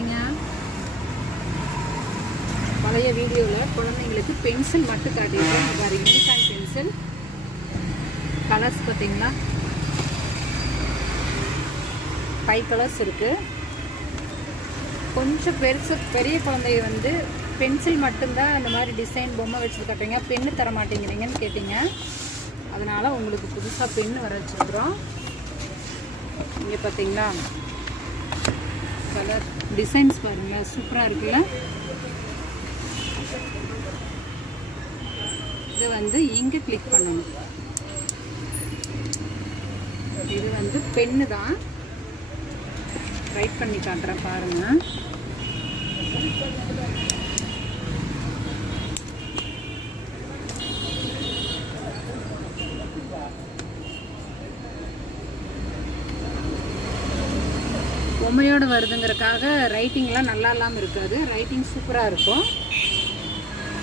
ஹாய்ங்க. பழைய வீடியோவில் குழந்தைங்களுக்கு பென்சில் மட்டும் காட்டியிருக்கேன். இந்த மாதிரி யூனிகார்ன் பென்சில் கலர்ஸ் பார்த்தீங்களா, 5 கலர்ஸ் இருக்குது. கொஞ்சம் பெரிய குழந்தைங்க வந்து பென்சில் மட்டும்தான் அந்த மாதிரி டிசைன் பொம்மை வச்சு காட்டுறீங்க, பென்னு தர மாட்டேங்கிறீங்கன்னு கேட்டிங்க. அதனால் உங்களுக்கு புதுசாக பென்னு வர வச்சுருக்குறோம். இங்கே பார்த்தீங்களா கலர் டிசைன்ஸ் பாருங்கள், சூப்பராக இருக்குல்ல. இதை வந்து இங்கே கிளிக் பண்ணணும். இது வந்து பென்னு தான். ரைட் பண்ணி காட்டுறேன் பாருங்கள். பொம்மையோடு வருதுங்கிறக்காக ரைட்டிங்லாம் நல்லா இல்லாமல் இருக்காது, ரைட்டிங் சூப்பராக இருக்கும்.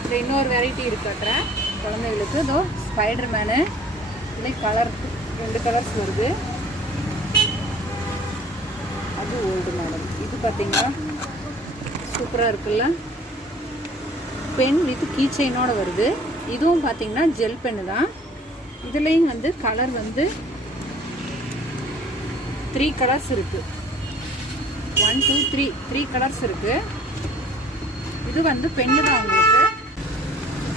இது இன்னொரு வெரைட்டி இருக்கட்டுற குழந்தைகளுக்கு. இதோ ஸ்பைடர் மேனு, இல்லை கலர் 2 கலர்ஸ் வருது. அது ஓல்டு மாடல். இது பார்த்தீங்கன்னா சூப்பராக இருக்குல்ல. பென் வித் கீ செயினோடு வருது. இதுவும் பார்த்தீங்கன்னா ஜெல் பென்னு தான். இதுலேயும் வந்து கலர் வந்து 3 கலர்ஸ் இருக்குது. 1 2 3 கலர்ஸ் இருக்குது. இது வந்து பென்னு தான். உங்களுக்கு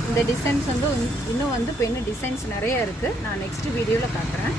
இந்த டிசைன்ஸ் வந்து இன்னும் வந்து பென்னு டிசைன்ஸ் நிறைய இருக்குது. நான் நெக்ஸ்ட் வீடியோவில் காட்டுறேன்.